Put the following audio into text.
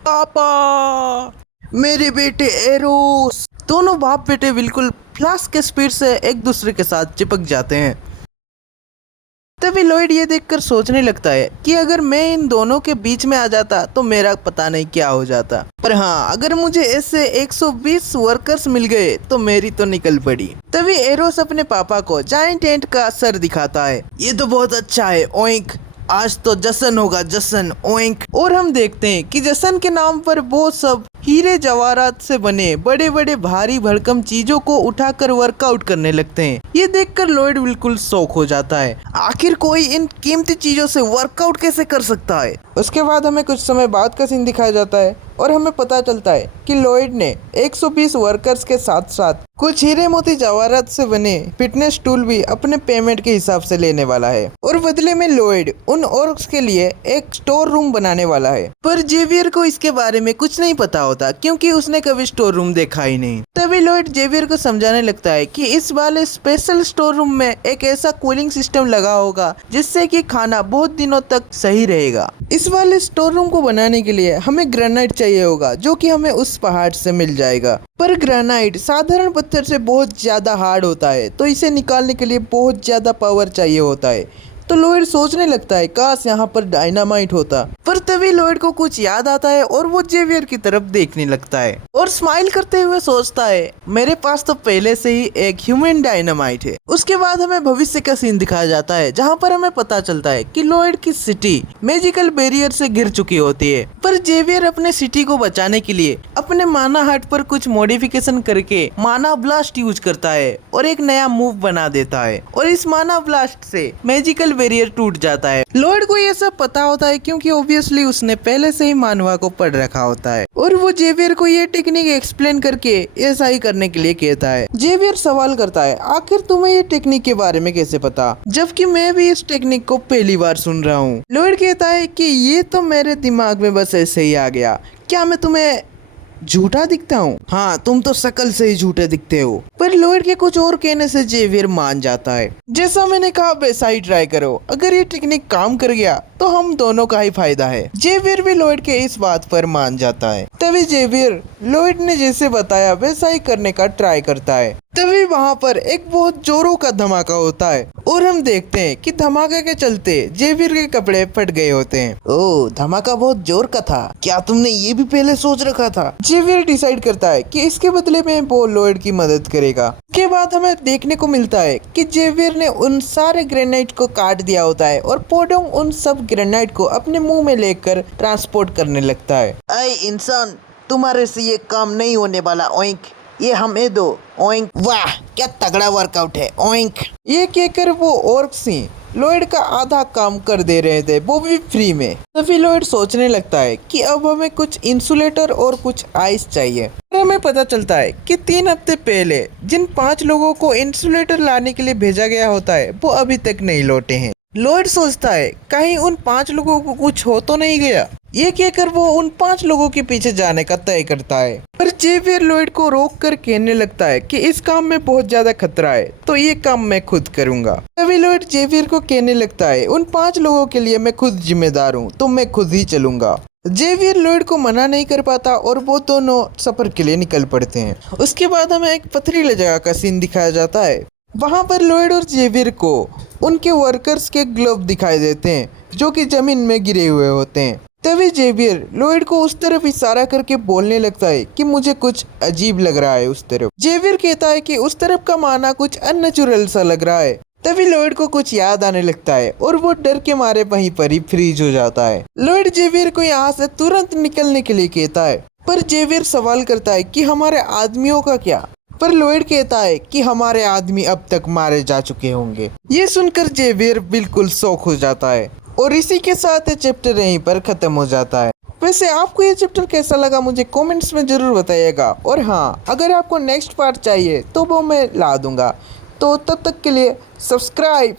पापा, मेरे बेटे एरोस। दोनों बाप बेटे बिल्कुल फ्लाश के स्पीड से एक दूसरे के साथ चिपक जाते हैं। तभी लॉयड ये देखकर सोचने लगता है कि अगर मैं इन दोनों के बीच में आ जाता तो मेरा पता नहीं क्या हो जाता। पर हाँ, अगर मुझे ऐसे 120 वर्कर्स मिल गए तो मेरी तो निकल पड़ी। तभी एरोस अपने पापा को जायंट एंट का सर दिखाता है। ये तो बहुत अच्छा है, ओइंक। आज तो जश्न होगा, जश्न, ओइंक। और हम देखते हैं कि जश्न के नाम पर वो सब हीरे जवाहरात से बने बड़े बड़े भारी भरकम चीजों को उठाकर वर्कआउट करने लगते हैं। ये देखकर लॉयड बिल्कुल शॉक हो जाता है। आखिर कोई इन कीमती चीजों से वर्कआउट कैसे कर सकता है। उसके बाद हमें कुछ समय बाद का सीन दिखाया जाता है और हमें पता चलता है कि लॉयड ने 120 वर्कर्स के साथ साथ कुछ हीरे मोती जवाहरात से बने फिटनेस टूल भी अपने पेमेंट के हिसाब से लेने वाला है। और बदले में लॉयड उन ऑर्क्स के लिए एक स्टोर रूम बनाने वाला है। पर जेवियर को इसके बारे में कुछ नहीं पता होता, क्योंकि उसने कभी स्टोर रूम देखा ही नहीं। तभी लॉयड जेवियर को समझाने लगता है कि इस वाले स्पेशल स्टोर रूम में एक ऐसा कूलिंग सिस्टम लगा होगा जिससे कि खाना बहुत दिनों तक सही रहेगा। इस वाले स्टोर रूम को बनाने के लिए हमें ग्रेनाइट चाहिए होगा, जो कि हमें उस पहाड़ से मिल जाएगा। पर ग्रेनाइट साधारण पत्थर से बहुत ज्यादा हार्ड होता है, तो इसे निकालने के लिए बहुत ज्यादा पावर चाहिए होता है। तो लॉयड सोचने लगता है काश यहाँ पर डायनामाइट होता। पर तभी लॉयड को कुछ याद आता है और वो जेवियर की तरफ देखने लगता है और स्माइल करते हुए सोचता है, मेरे पास तो पहले से ही एक ह्यूमन डायनामाइट है। उसके बाद हमें भविष्य का सीन दिखाया जाता है, जहाँ पर हमें पता चलता है कि लॉयड की सिटी मैजिकल बैरियर से घिर चुकी होती है। पर जेवियर अपने सिटी को बचाने के लिए अपने माना हार्ट पर कुछ मॉडिफिकेशन करके माना ब्लास्ट यूज करता है और एक नया मूव बना देता है। और इस माना ब्लास्ट से मैजिकल बैरियर टूट जाता है। लॉयड को ये सब पता होता है, क्योंकि ऑब्वियसली उसने पहले से ही मानवा को पढ़ रखा होता है। और वो जेवियर को ये टेक्निक एक्सप्लेन करके ऐसा ही करने के लिए कहता है। जेवियर सवाल करता है, आखिर तुम्हें ये टेक्निक के बारे में कैसे पता, जबकि मैं भी इस टेक्निक को पहली बार सुन रहा हूँ। लॉयड कहता है कि ये तो मेरे दिमाग में बस ऐसे ही आ गया। क्या मैं तुम्हें झूठा दिखता हूँ? हाँ, तुम तो शक्ल से ही झूठे दिखते हो। पर लॉयड के कुछ और कहने से जेवियर मान जाता है। जैसा मैंने कहा वैसा ही ट्राई करो, अगर ये टेक्निक काम कर गया तो हम दोनों का ही फायदा है। जेवियर भी लॉयड के इस बात पर मान जाता है। तभी जेवियर लॉयड ने जैसे बताया वैसा ही करने का ट्राई करता है। तभी वहाँ पर एक बहुत जोरों का धमाका होता है और हम देखते हैं कि धमाके के चलते जेवियर के कपड़े फट गए होते हैं। ओह, धमाका बहुत जोर का था। क्या तुमने ये भी पहले सोच रखा था? जेवियर डिसाइड करता है कि इसके बदले में वो लॉयड की मदद करेगा। उसके बाद हमें देखने को मिलता है कि जेवियर ने उन सारे ग्रेनाइट को काट दिया होता है और पोडोंग उन सब ग्रेनाइट को अपने मुंह में लेकर ट्रांसपोर्ट करने लगता है। अरे इंसान, तुम्हारे से ये काम नहीं होने वाला, ओइंक। ये हमें दो, ओइंक। वाह, क्या तगड़ा वर्कआउट है, ओइंक। ये कहकर वो ऑर्क्स ही लॉयड का आधा काम कर दे रहे थे, वो भी फ्री में। तभी लॉयड सोचने लगता है कि अब हमें कुछ इंसुलेटर और कुछ आइस चाहिए। और हमें पता चलता है कि 3 हफ्ते पहले जिन 5 लोगों को इंसुलेटर लाने के लिए भेजा गया होता है वो अभी तक नहीं लौटे हैं। लॉयड सोचता है कहीं उन 5 लोगों को कुछ हो तो नहीं गया। ये कहकर वो उन 5 लोगों के पीछे जाने का तय करता है। पर जेवियर लॉयड को रोक कर कहने लगता है कि इस काम में बहुत ज्यादा खतरा है, तो ये काम मैं खुद करूंगा। तभी लॉयड जेवियर को कहने लगता है, उन 5 लोगों के लिए मैं खुद जिम्मेदार हूँ, तो मैं खुद ही चलूंगा। जेवियर लॉयड को मना नहीं कर पाता और वो दोनों सफर के लिए निकल पड़ते हैं। उसके बाद हमें एक पथरीले जगह का सीन दिखाया जाता है। वहाँ पर लॉयड और जेवियर को उनके वर्कर्स के ग्लव दिखाई देते हैं, जो कि जमीन में गिरे हुए होते हैं। तभी जेवियर लॉयड को उस तरफ इशारा करके बोलने लगता है कि मुझे कुछ अजीब लग रहा है उस तरफ। जेवियर कहता है कि उस तरफ का माना कुछ अननेचुरल सा लग रहा है। तभी लॉयड को कुछ याद आने लगता है और वो डर के मारे वहीं पर ही फ्रीज हो जाता है। लॉयड जेवियर को यहाँ से तुरंत निकलने के लिए कहता है, पर जेवियर सवाल करता है कि हमारे आदमियों का क्या? पर लॉयड कहता है कि हमारे आदमी अब तक मारे जा चुके होंगे। ये सुनकर जेवियर बिल्कुल शॉक हो जाता है और इसी के साथ ये चैप्टर यहीं पर खत्म हो जाता है। वैसे आपको ये चैप्टर कैसा लगा मुझे कमेंट्स में जरूर बताइएगा। और हाँ, अगर आपको नेक्स्ट पार्ट चाहिए तो वो मैं ला दूंगा। तो तब तक के लिए सब्सक्राइब।